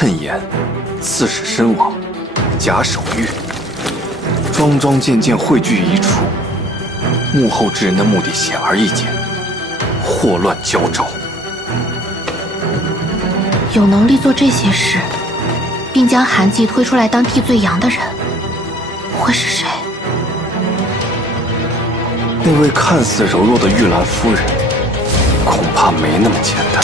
趁言，刺史身亡，假手谕，桩桩件件汇聚一处，幕后之人的目的显而易见，祸乱交招。有能力做这些事，并将韩季推出来当替罪羊的人，会是谁？那位看似柔弱的玉兰夫人，恐怕没那么简单。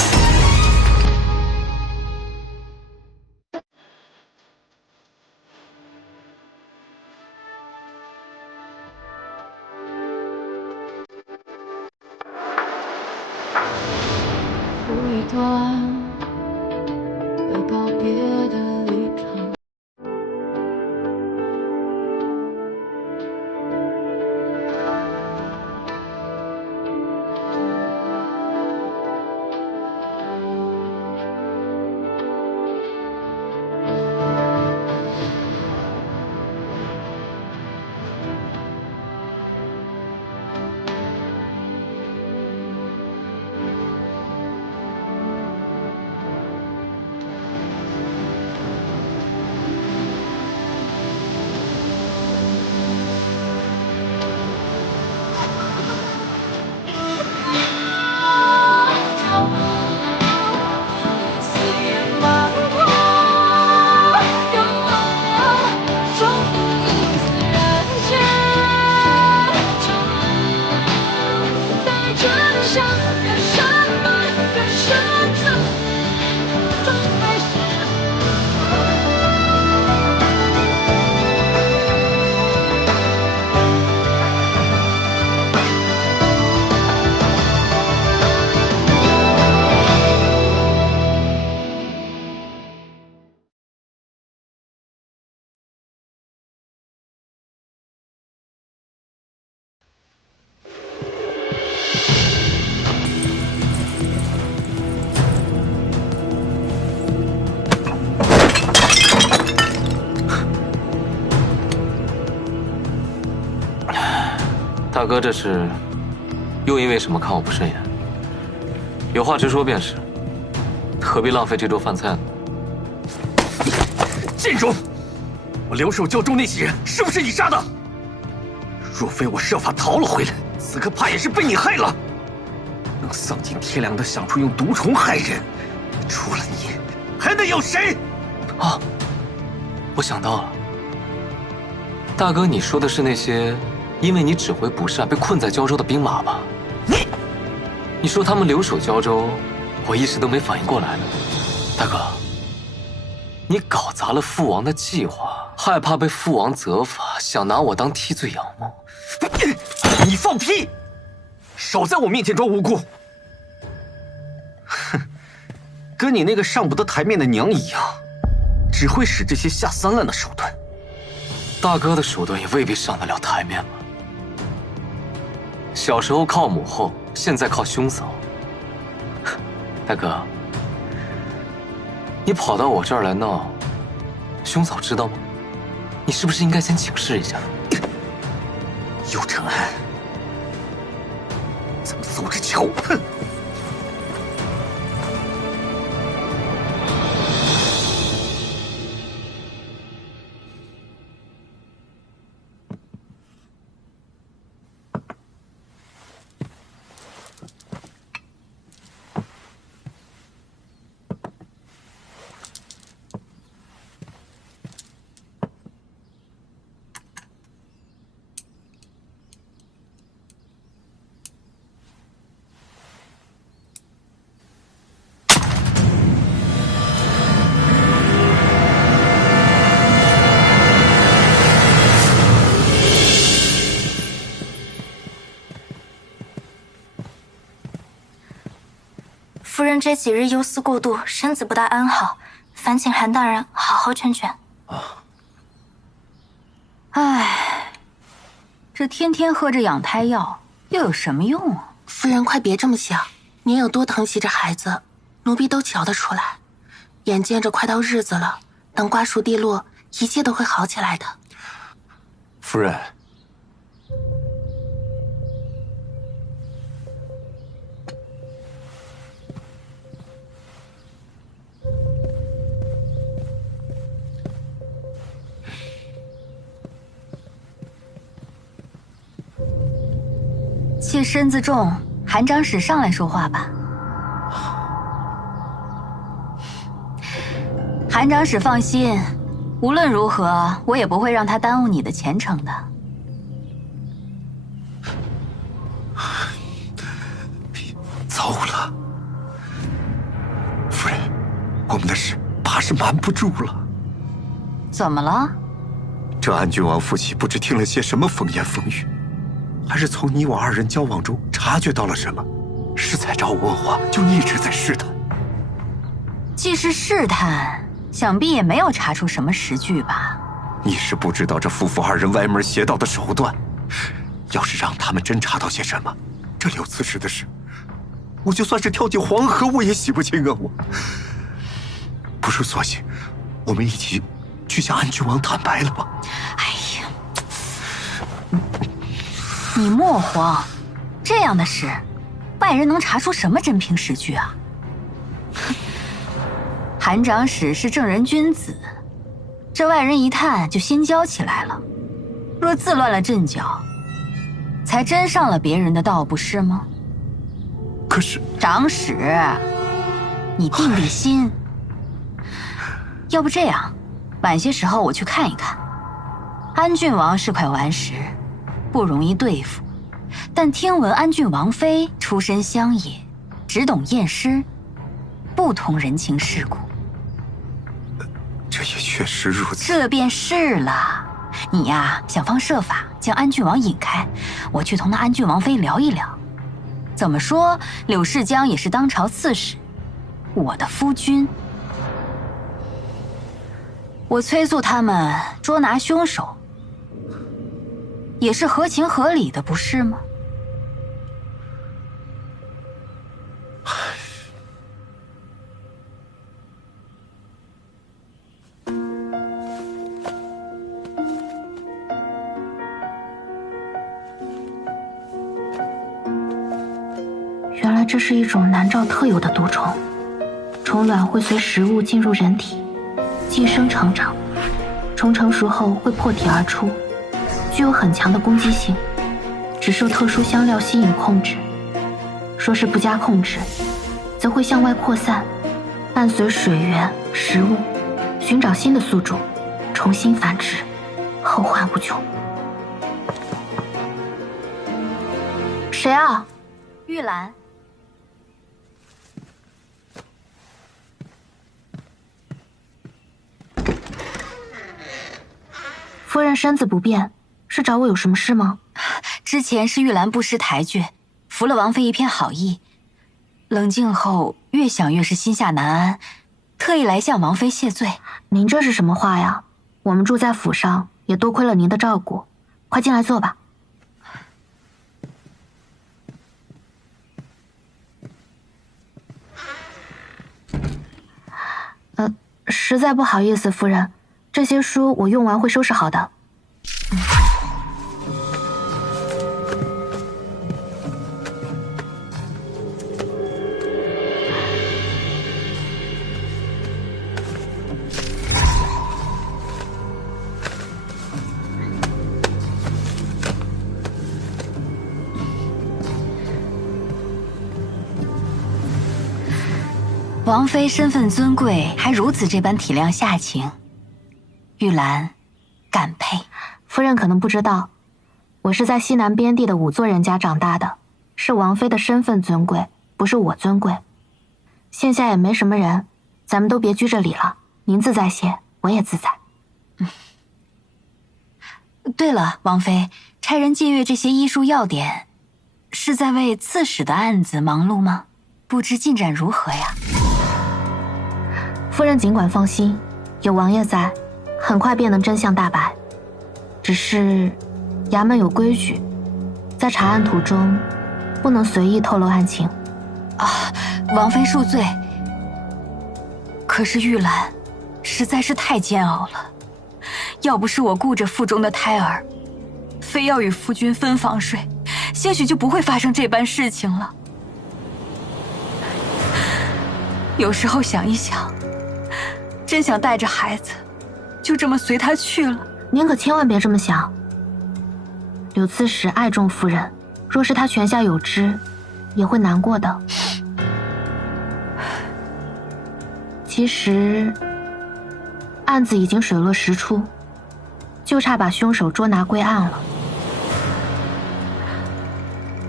一段会告别的旅程。大哥，这是又因为什么看我不顺眼？有话直说便是，何必浪费这桌饭菜呢？贱种！我留守胶州那些人是不是你杀的？若非我设法逃了回来，此刻怕也是被你害了。能丧尽天良的想出用毒虫害人，除了你，还能有谁？啊，我想到了，大哥，你说的是那些因为你指挥不善被困在胶州的兵马吧？你说他们留守胶州，我一时都没反应过来呢。大哥，你搞砸了父王的计划，害怕被父王责罚，想拿我当替罪羊吗？你放屁！少在我面前装无辜！哼，跟你那个上不得台面的娘一样，只会使这些下三滥的手段。大哥的手段也未必上得了台面吧？小时候靠母后，现在靠兄嫂。大哥，你跑到我这儿来闹，兄嫂知道吗？你是不是应该先请示一下？尤承安，咱们走着瞧！哼！夫人这几日忧思过度，身子不大安好，烦请韩大人好好劝劝。唉，这天天喝着养胎药又有什么用啊？夫人快别这么想，您有多疼惜这孩子，奴婢都瞧得出来。眼见着快到日子了，等瓜熟蒂落，一切都会好起来的。夫人，妾身子重，韩长史上来说话吧。韩长史放心，无论如何，我也不会让他耽误你的前程的。糟了，夫人，我们的事怕是瞒不住了。怎么了？这安郡王夫妻不知听了些什么风言风语，还是从你我二人交往中察觉到了什么，是在找我问话，就一直在试探。既是试探，想必也没有查出什么实据吧？你是不知道这夫妇二人歪门邪道的手段，要是让他们真查到些什么，这柳刺史的事，我就算是跳进黄河，我也洗不清啊！我不如索性，我们一起去向安郡王坦白了吧。哎呀，你莫慌，这样的事，外人能查出什么真凭实据啊？韩长史是正人君子，这外人一探就心焦起来了。若自乱了阵脚，才真上了别人的道，不是吗？可是长史，你定定心。要不这样，晚些时候我去看一看。安郡王是块顽石，不容易对付，但听闻安郡王妃出身乡野，只懂验尸，不通人情世故。这也确实如此。这便是了。你呀，想方设法将安郡王引开，我去同那安郡王妃聊一聊。怎么说，柳世江也是当朝刺史，我的夫君。我催促他们捉拿凶手，也是合情合理的，不是吗？原来这是一种南诏特有的毒虫，虫卵会随食物进入人体，寄生成长，虫成熟后会破体而出，具有很强的攻击性，只受特殊香料吸引控制。若是不加控制，则会向外扩散，伴随水源、食物，寻找新的宿主，重新繁殖，后患无穷。谁啊？玉兰。夫人身子不便，是找我有什么事吗？之前是玉兰不识抬举，服了王妃一片好意，冷静后越想越是心下难安，特意来向王妃谢罪。您这是什么话呀？我们住在府上，也多亏了您的照顾，快进来坐吧。实在不好意思，夫人，这些书我用完会收拾好的。王妃身份尊贵，还如此这般体谅下情，玉兰感佩。夫人可能不知道，我是在西南边地的仵作人家长大的，是王妃的身份尊贵，不是我尊贵。现下也没什么人，咱们都别拘着礼了，您自在些，我也自在。对了，王妃，差人借阅这些医书要点，是在为刺史的案子忙碌吗？不知进展如何呀？夫人尽管放心，有王爷在，很快便能真相大白。只是衙门有规矩，在查案途中不能随意透露案情。啊，王妃恕罪。可是玉兰实在是太煎熬了，要不是我顾着腹中的胎儿，非要与夫君分房睡，兴许就不会发生这般事情了。有时候想一想，真想带着孩子，就这么随他去了。您可千万别这么想。柳刺史爱重夫人，若是他泉下有知，也会难过的。其实，案子已经水落石出，就差把凶手捉拿归案了。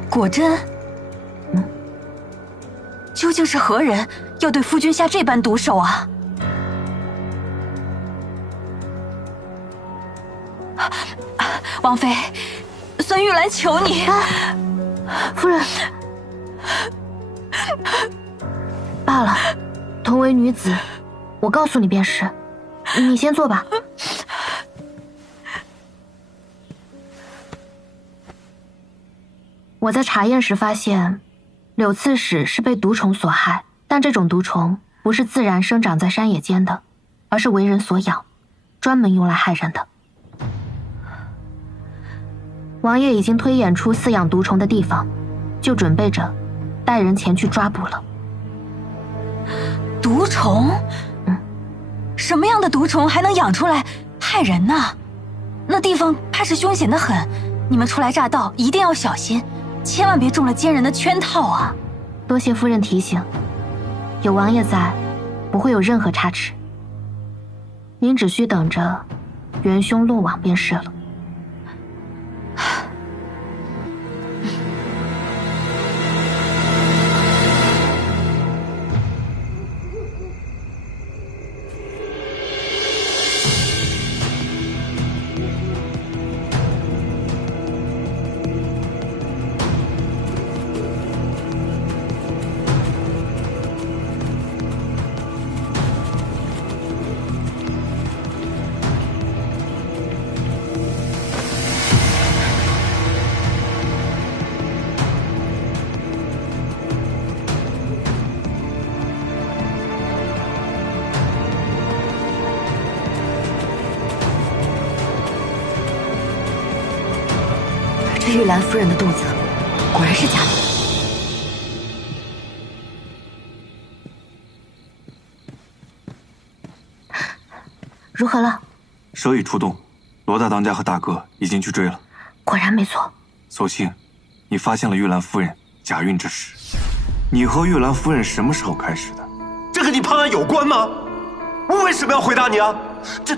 果真？究竟是何人要对夫君下这般毒手啊？王妃，孙玉兰求你，夫人。罢了，同为女子，我告诉你便是。你先坐吧。我在查验时发现，柳刺史是被毒虫所害，但这种毒虫不是自然生长在山野间的，而是为人所养，专门用来害人的。王爷已经推演出饲养毒虫的地方，就准备着带人前去抓捕了。毒虫？什么样的毒虫还能养出来害人呢？那地方怕是凶险得很，你们初来乍到一定要小心，千万别中了奸人的圈套啊！多谢夫人提醒，有王爷在，不会有任何差池。您只需等着元凶落网便是了。这玉兰夫人的肚子果然是假的。如何了？蛇已出动，罗大当家和大哥已经去追了。果然没错。所幸，你发现了玉兰夫人假孕之事。你和玉兰夫人什么时候开始的？这跟你判案有关吗？我为什么要回答你啊？这……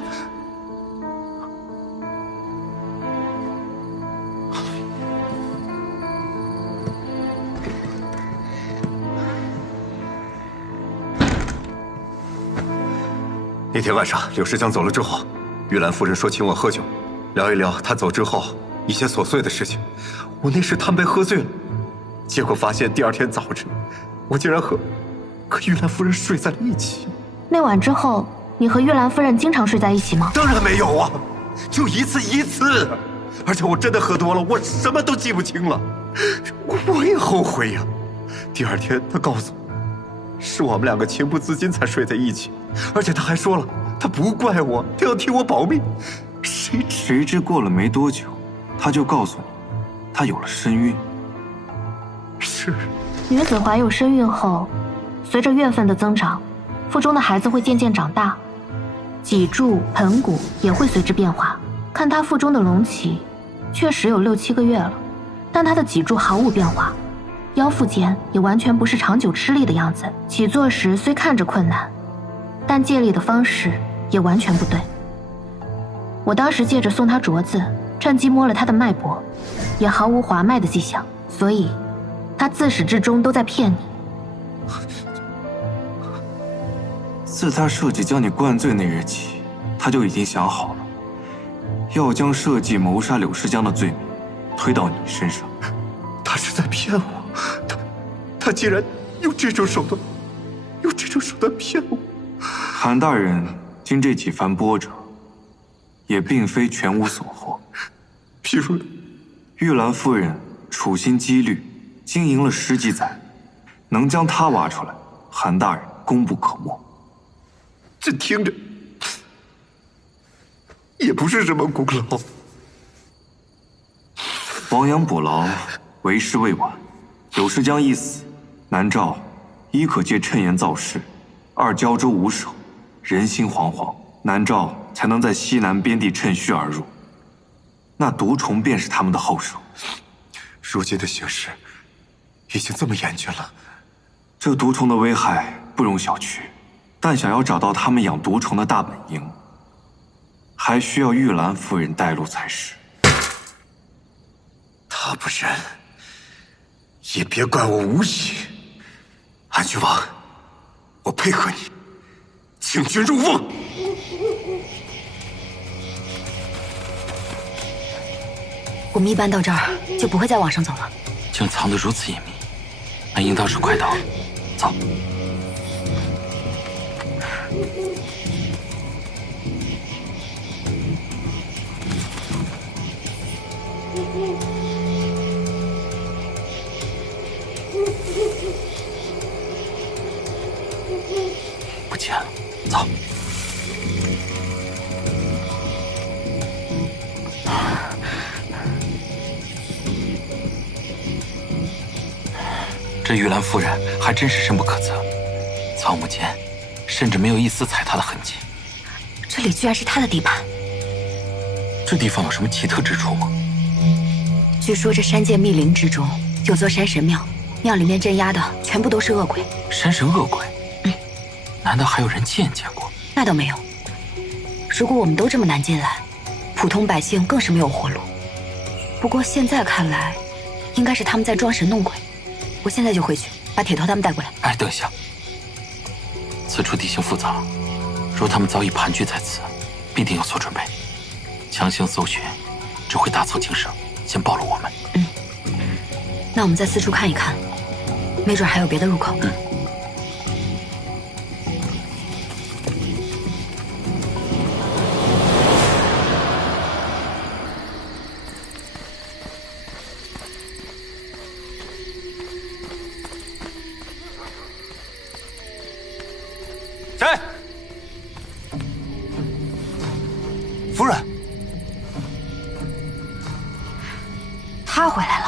那天晚上，柳世江走了之后，玉兰夫人说请我喝酒，聊一聊他走之后一些琐碎的事情。我那时贪杯喝醉了，结果发现第二天早晨，我竟然和玉兰夫人睡在了一起。那晚之后，你和玉兰夫人经常睡在一起吗？当然没有啊，就一次。而且我真的喝多了，我什么都记不清了。我也后悔呀。第二天他告诉我，是我们两个情不自禁才睡在一起，而且他还说了，他不怪我，他要替我保密。谁知过了没多久，他就告诉你，他有了身孕。是。女子怀有身孕后，随着月份的增长，腹中的孩子会渐渐长大，脊柱、盆骨也会随之变化。看她腹中的隆起，确实有6、7个月了，但她的脊柱毫无变化，腰腹间也完全不是长久吃力的样子。起坐时虽看着困难，但借力的方式也完全不对。我当时借着送她镯子，趁机摸了她的脉搏，也毫无滑脉的迹象，所以她自始至终都在骗你。自他设计将你灌醉那日起，他就已经想好了，要将设计谋杀柳世江的罪名推到你身上。他是在骗我，他竟然用这种手段骗我。韩大人经这几番波折，也并非全无所获。譬如，玉兰夫人处心积虑经营了10几载，能将她挖出来，韩大人功不可没。这听着也不是什么功劳。亡羊补牢，为时未晚。柳世江一死，南诏一可借谶言造势，二胶州无守，人心惶惶，南诏才能在西南边地趁虚而入。那毒虫便是他们的后手。如今的形势已经这么严峻了，这毒虫的危害不容小觑，但想要找到他们养毒虫的大本营，还需要玉兰夫人带路才是。他不仁，也别怪我无礼。安郡王，我配合你，请君入瓮。我们一般到这儿就不会再往上走了。竟藏得如此隐秘，那应当是快到了。走。不见了，走。这玉兰夫人还真是深不可测，草木间甚至没有一丝踩踏的痕迹。这里居然是他的地盘。这地方有什么奇特之处吗？据说这山涧密林之中有座山神庙，庙里面镇压的全部都是恶鬼。山神恶鬼？难道还有人亲眼见过？那倒没有。如果我们都这么难进来，普通百姓更是没有活路。不过现在看来，应该是他们在装神弄鬼。我现在就回去把铁头他们带过来。哎，等一下，此处地形复杂，若他们早已盘踞在此，必定有所准备。强行搜寻，只会大错情伤，先暴露我们。那我们再四处看一看，没准还有别的入口。谁？夫人，他回来了。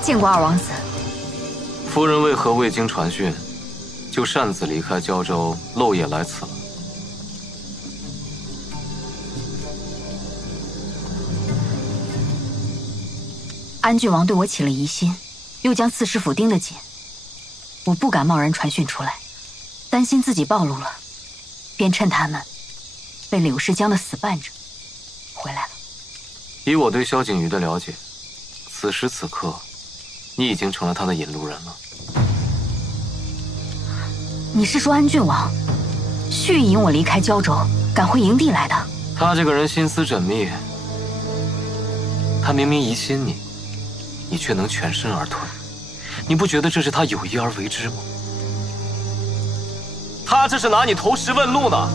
见过二王子。夫人为何未经传讯，就擅自离开胶州，漏夜来此了？安郡王对我起了疑心，又将刺史府盯得紧，我不敢贸然传讯出来，担心自己暴露了，便趁他们被柳世江的死绊着，回来了。以我对萧景瑜的了解，此时此刻，你已经成了他的引路人了。你是说安郡王蓄意引我离开胶州，赶回营地来的？他这个人心思缜密，他明明疑心你，你却能全身而退，你不觉得这是他有意而为之吗？他这是拿你投石问路呢。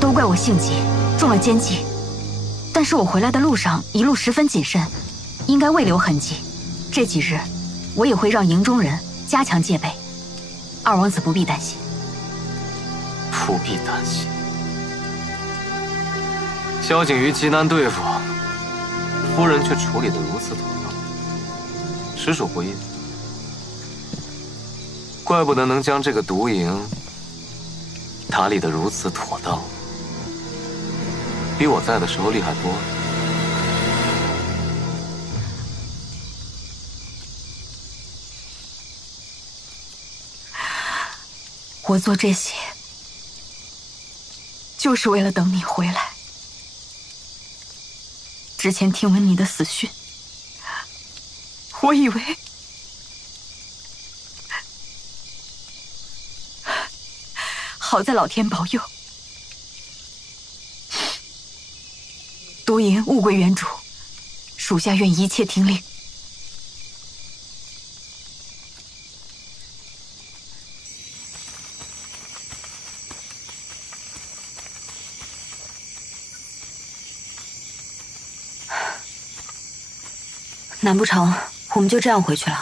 都怪我性急，中了奸计。但是我回来的路上一路十分谨慎，应该未留痕迹。这几日，我也会让营中人加强戒备，二王子不必担心。不必担心。萧景瑜极难对付，夫人却处理得如此妥当，实属不易。怪不得能将这个毒营打理得如此妥当，比我在的时候厉害多了。我做这些，就是为了等你回来。之前听闻你的死讯，我以为好在老天保佑，毒营物归原主，属下愿一切听令。难不成我们就这样回去了？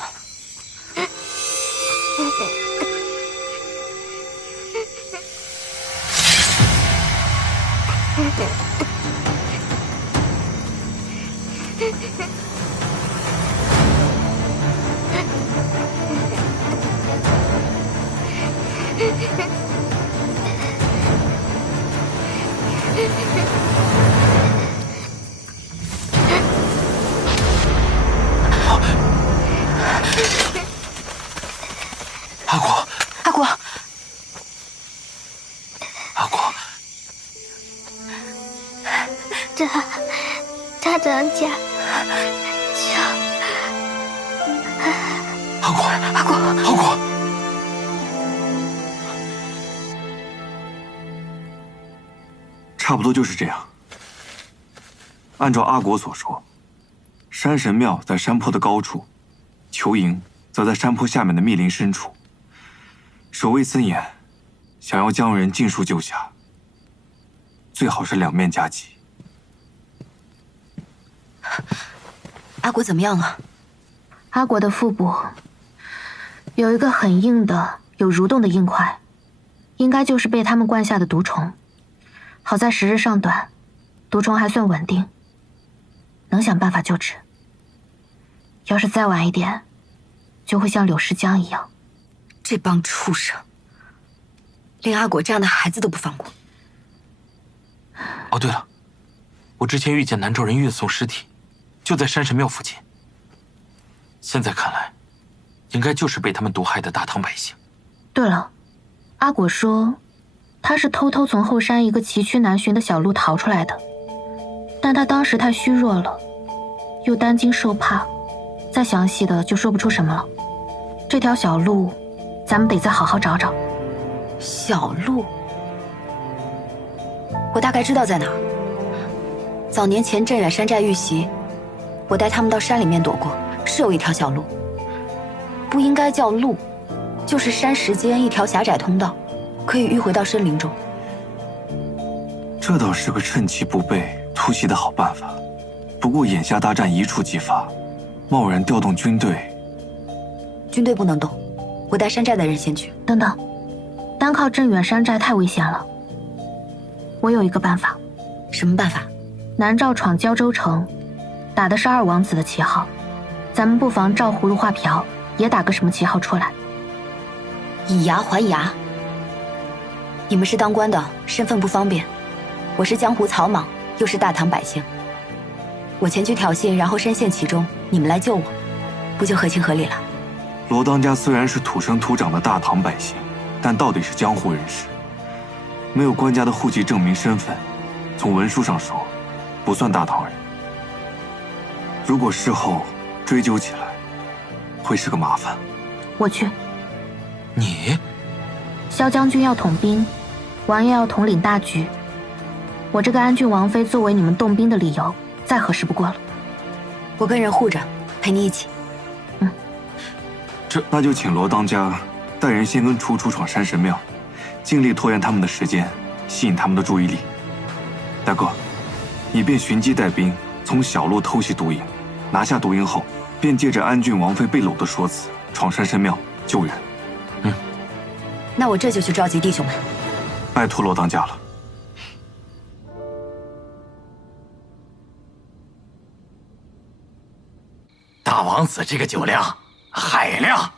阿果，阿果，阿果，大当家，阿果，阿果，阿果，差不多就是这样。按照阿果所说，山神庙在山坡的高处，裘营则在山坡下面的密林深处。守卫森严，想要将人尽数救下，最好是两面夹击。阿果怎么样了？阿果的腹部有一个很硬的、有蠕动的硬块，应该就是被他们灌下的毒虫。好在时日尚短，毒虫还算稳定，能想办法救治。要是再晚一点，就会像柳诗江一样。这帮畜生，连阿果这样的孩子都不放过。哦，对了，我之前遇见南诏人运送尸体，就在山神庙附近。现在看来，应该就是被他们毒害的大唐百姓。对了，阿果说，他是偷偷从后山一个崎岖难寻的小路逃出来的，但他当时太虚弱了，又担惊受怕，再详细的就说不出什么了。这条小路，咱们得再好好找找。小路，我大概知道在哪儿。早年前镇远山寨遇袭，我带他们到山里面躲过，是有一条小路，不应该叫路，就是山石间一条狭窄通道，可以迂回到森林中。这倒是个趁其不备突袭的好办法。不过眼下大战一触即发，贸然调动军队，军队不能动，我带山寨的人先去。等等，单靠镇远山寨太危险了。我有一个办法。什么办法？南诏闯胶州城，打的是二王子的旗号，咱们不妨照葫芦画瓢，也打个什么旗号出来。以牙还牙。你们是当官的，身份不方便；我是江湖草莽，又是大唐百姓。我前去挑衅，然后深陷其中，你们来救我，不就合情合理了？罗当家虽然是土生土长的大唐百姓，但到底是江湖人士，没有官家的户籍证明身份，从文书上说，不算大唐人。如果事后追究起来，会是个麻烦。我去。你？萧将军要统兵，王爷要统领大局。我这个安郡王妃作为你们动兵的理由，再合适不过了。我跟人护着，陪你一起。那就请罗当家带人先跟楚楚闯山神庙，尽力拖延他们的时间，吸引他们的注意力。大哥，你便寻机带兵，从小路偷袭毒营，拿下毒营后，便借着安郡王妃被掳的说辞，闯山神庙救人。那我这就去召集弟兄们。拜托罗当家了。大王子这个酒量海量。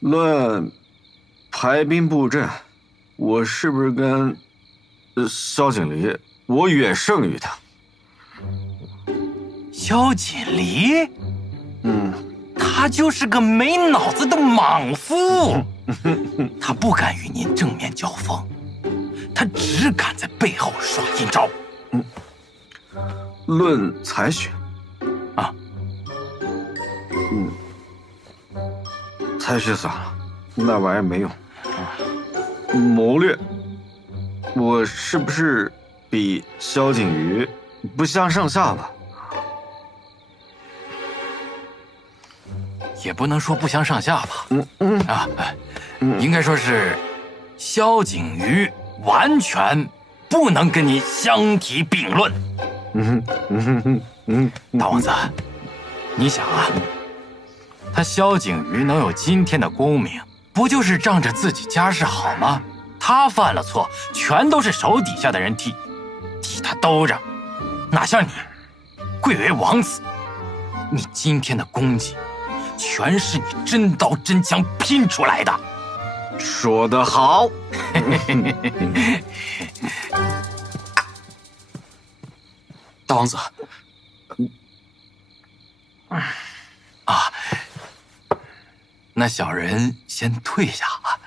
论排兵布阵，我是不是跟萧景离，我远胜于他？萧锦离？他就是个没脑子的莽夫，他不敢与您正面交锋，他只敢在背后耍阴招。论才学，才学算了，那玩意儿没用。谋略，我是不是比萧景瑜不相上下吧？也不能说不相上下吧。应该说是萧景瑜完全不能跟你相提并论。大王子，你想啊，他萧景瑜能有今天的功名，不就是仗着自己家世好吗？他犯了错，全都是手底下的人替他兜着，哪像你，贵为王子，你今天的功绩，全是你真刀真枪拼出来的。说得好。大王子，那小人先退下吧。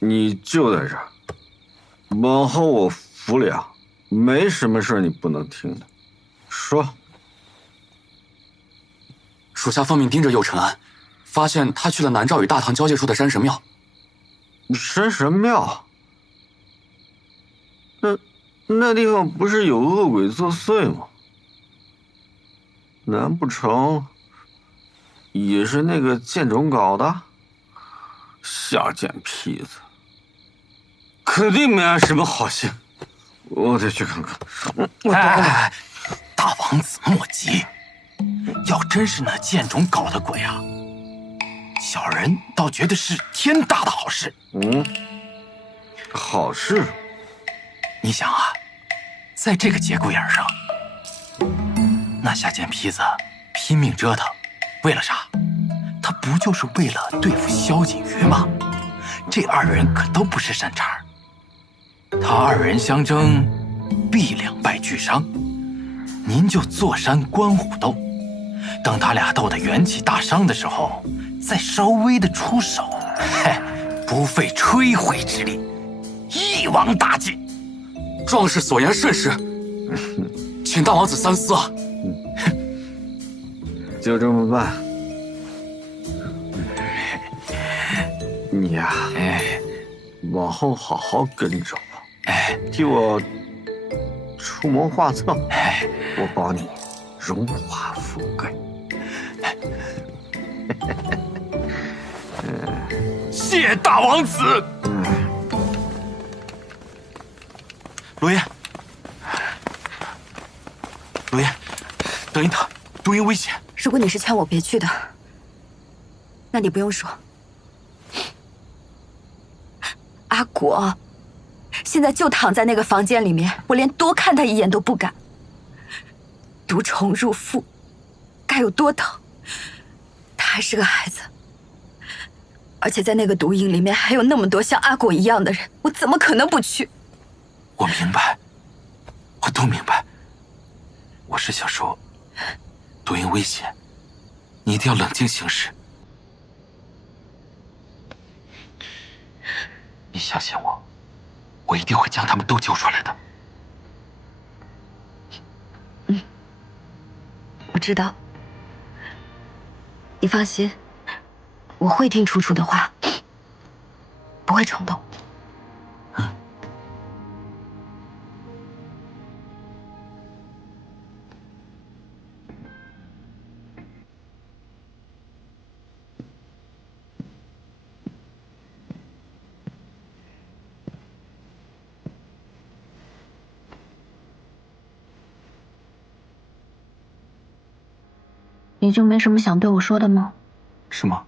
你就在这儿，往后我服粮，没什么事你不能听的。说。属下奉命盯着右承安，发现他去了南诏与大唐交界处的山神庙。山神庙？那地方不是有恶鬼作祟吗？难不成也是那个剑种搞的？下贱坯子，肯定没安什么好心。我得去看看。大王子莫急，要真是那剑种搞的鬼啊，小人倒觉得是天大的好事。好事？你想啊，在这个节骨眼上，那下贱坯子拼命折腾，为了啥？他不就是为了对付萧景瑜吗？这二人可都不是善茬，他二人相争，必两败俱伤。您就坐山观虎斗，等他俩斗得元气大伤的时候，再稍微的出手，不费吹灰之力，一网打尽。壮士所言甚是，请大王子三思啊！就这么办。你呀，往后好好跟着我，替我出谋划策，我保你荣华富贵。谢大王子。罗烟，罗烟，等一等，毒营危险。如果你是劝我别去的，那你不用说。阿果现在就躺在那个房间里面，我连多看他一眼都不敢。毒虫入腹，该有多疼！他还是个孩子，而且在那个毒营里面还有那么多像阿果一样的人，我怎么可能不去？我明白，我都明白。我是想说，毒营危险，你一定要冷静行事。你相信我，我一定会将他们都救出来的。我知道，你放心，我会听楚楚的话，不会冲动。你就没什么想对我说的吗？是吗？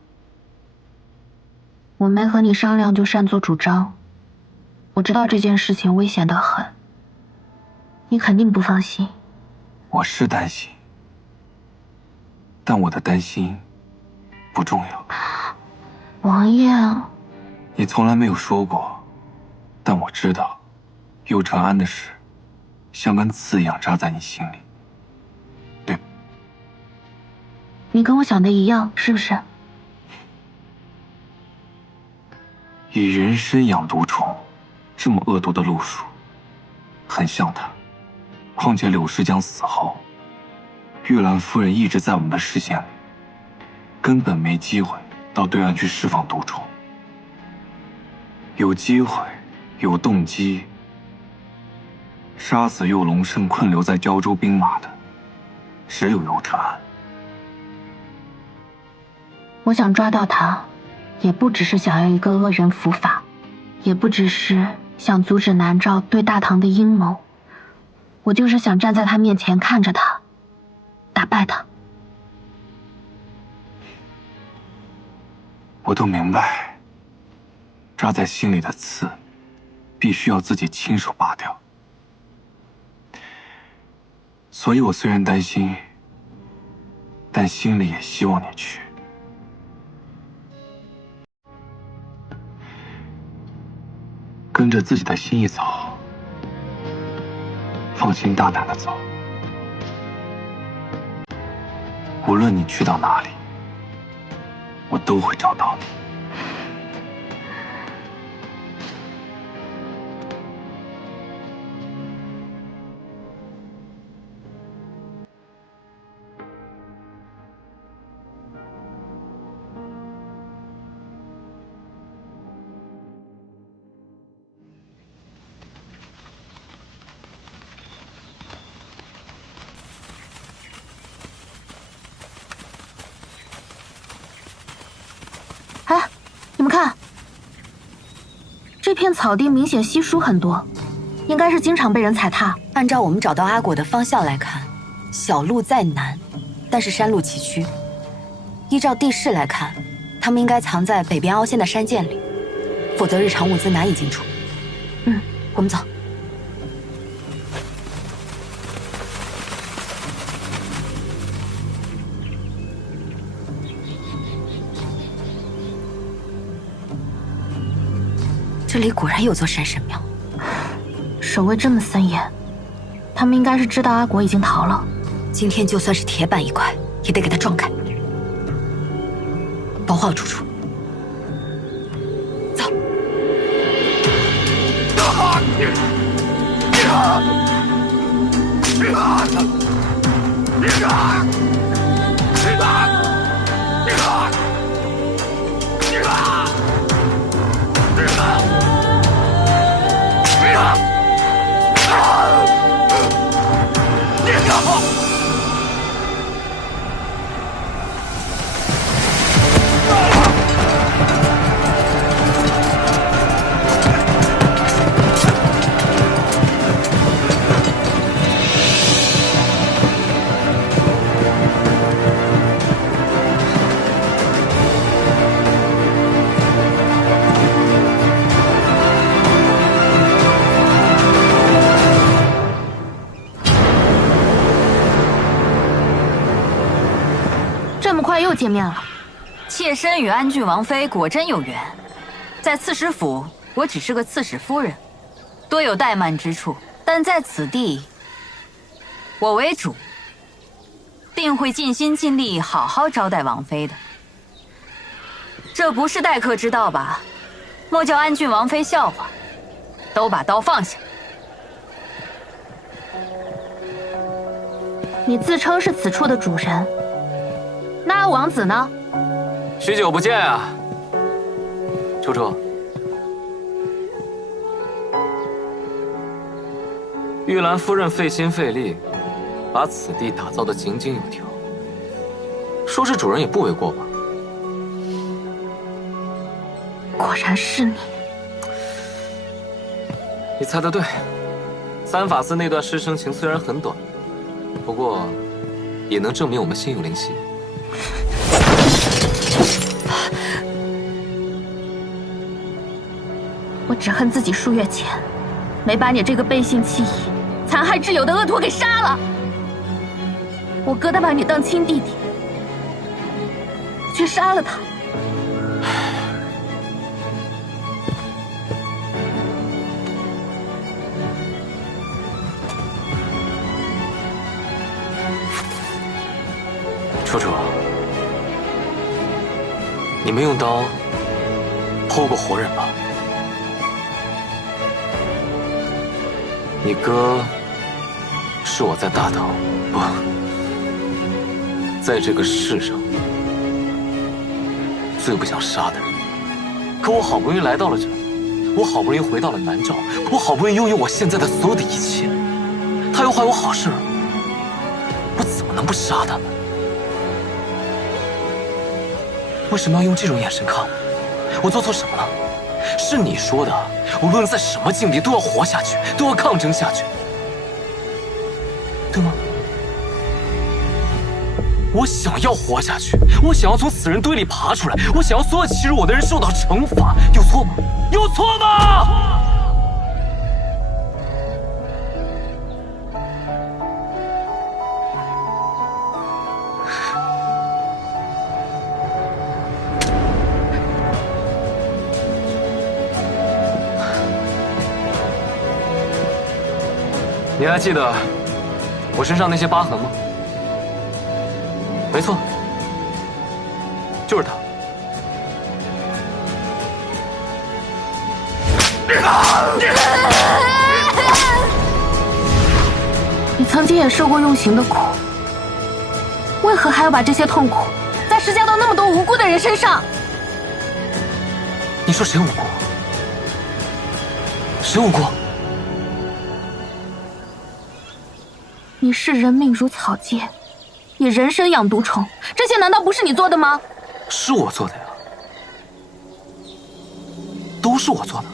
我没和你商量就擅作主张，我知道这件事情危险得很，你肯定不放心。我是担心，但我的担心不重要。王爷，你从来没有说过，但我知道，佑承安的事，像根刺一样扎在你心里。你跟我想的一样，是不是？以人参养毒虫，这么恶毒的路数，很像他。况且柳世江死后，玉兰夫人一直在我们的视线里，根本没机会到对岸去释放毒虫。有机会，有动机，杀死右龙胜困留在胶州兵马的，只有尤承安。我想抓到他，也不只是想要一个恶人伏法，也不只是想阻止南诏对大唐的阴谋，我就是想站在他面前看着他，打败他。我都明白，扎在心里的刺，必须要自己亲手拔掉。所以我虽然担心，但心里也希望你去。跟着自己的心意走，放心大胆的走。无论你去到哪里，我都会找到你。哎，你们看，这片草地明显稀疏很多，应该是经常被人踩踏。按照我们找到阿果的方向来看，小路再难，但是山路崎岖。依照地势来看，他们应该藏在北边凹陷的山涧里，否则日常物资难以进出。我们走。这里果然有座山神庙，守卫这么森严，他们应该是知道阿果已经逃了。今天就算是铁板一块，也得给他撞开，保护好楚楚。走。这么快又见面了，妾身与安郡王妃果真有缘。在刺史府，我只是个刺史夫人，多有怠慢之处，但在此地，我为主，定会尽心尽力好好招待王妃的。这不是待客之道吧？莫叫安郡王妃笑话。都把刀放下。你自称是此处的主人，那阿王子呢？许久不见啊，楚楚。玉兰夫人费心费力，把此地打造得井井有条，说是主人也不为过吧？果然是你。你猜得对，三法司那段师生情虽然很短，不过也能证明我们心有灵犀。我只恨自己数月前没把你这个背信弃义、残害挚友的恶徒给杀了。我哥他把你当亲弟弟，却杀了他。楚楚，你没用刀剖过活人吧？你哥是我在大唐，不，在这个世上最不想杀的人。可我好不容易来到了这里，我好不容易回到了南诏，我好不容易拥有我现在的所有的一切。他又坏我好事，我怎么能不杀他？为什么要用这种眼神看我？我做错什么了？是你说的，无论在什么境地都要活下去，都要抗争下去，对吗？我想要活下去，我想要从死人堆里爬出来，我想要所有欺辱我的人受到惩罚，有错吗？有错吗？你还记得我身上那些疤痕吗？没错，就是他。你曾经也受过用刑的苦，为何还要把这些痛苦再施加到那么多无辜的人身上？你说谁无辜？谁无辜？你视人命如草芥，以人参养毒虫，这些难道不是你做的吗？是我做的呀，都是我做的。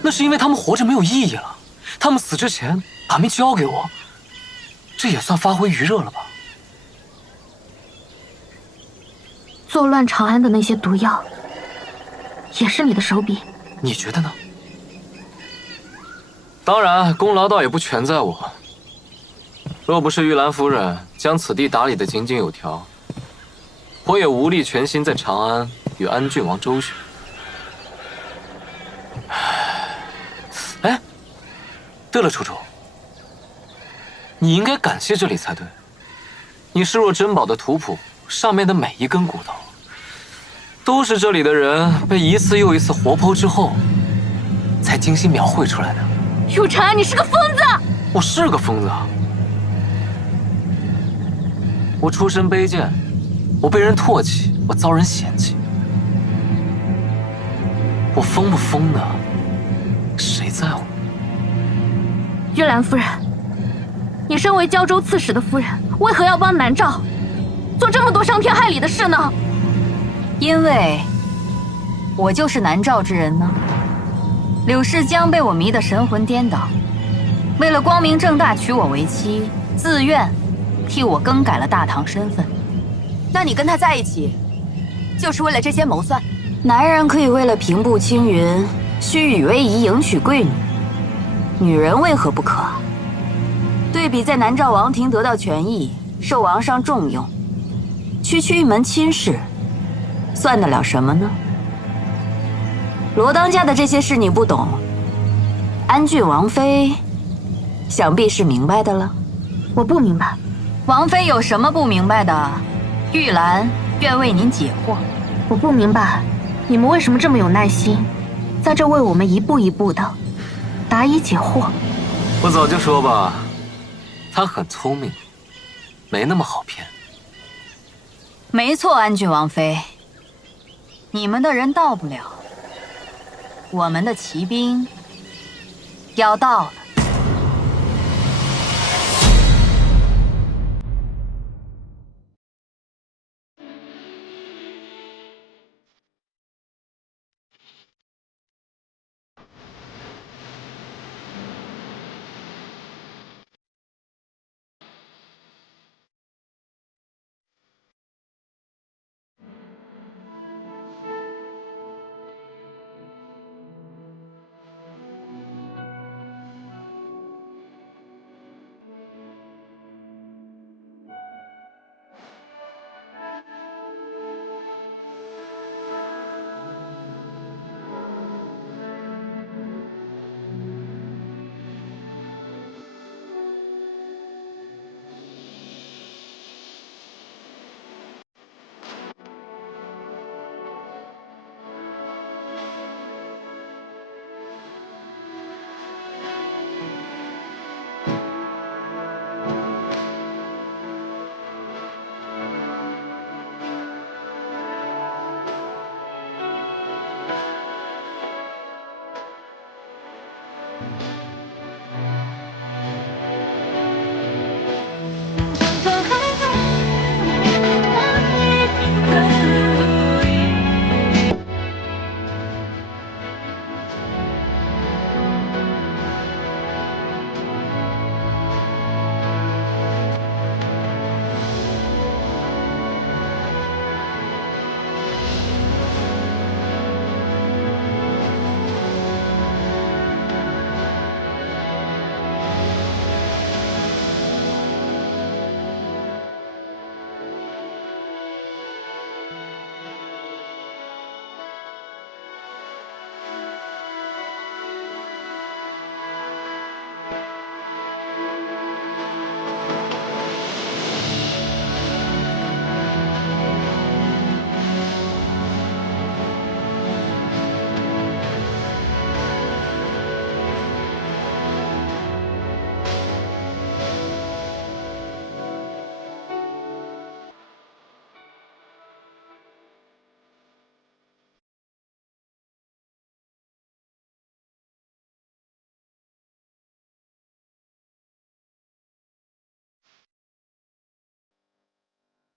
那是因为他们活着没有意义了，他们死之前把命交给我，这也算发挥余热了吧？作乱长安的那些毒药，也是你的手笔？你觉得呢？当然，功劳倒也不全在我。若不是玉兰夫人将此地打理得井井有条，我也无力全心在长安与安郡王周旋。哎，对了，楚楚，你应该感谢这里才对。你视若珍宝的图谱上面的每一根骨头，都是这里的人被一次又一次活剖之后，才精心描绘出来的。有禅，你是个疯子！我是个疯子啊！我出身卑贱，我被人唾弃，我遭人嫌弃。我疯不疯的，谁在乎？玉兰夫人，你身为胶州刺史的夫人，为何要帮南诏做这么多伤天害理的事呢？因为我就是南诏之人呢。柳世江被我迷得神魂颠倒，为了光明正大娶我为妻，自愿替我更改了大唐身份。那你跟他在一起，就是为了这些谋算？男人可以为了平步青云，虚与委蛇迎娶贵女，女人为何不可？对比在南诏王庭得到权益，受王上重用，区区一门亲事，算得了什么呢？罗当家的这些事你不懂，安郡王妃想必是明白的了。我不明白，王妃有什么不明白的？玉兰愿为您解惑。我不明白，你们为什么这么有耐心，在这为我们一步一步的答疑解惑？我早就说吧，他很聪明，没那么好骗。没错，安郡王妃，你们的人到不了，我们的骑兵要到了。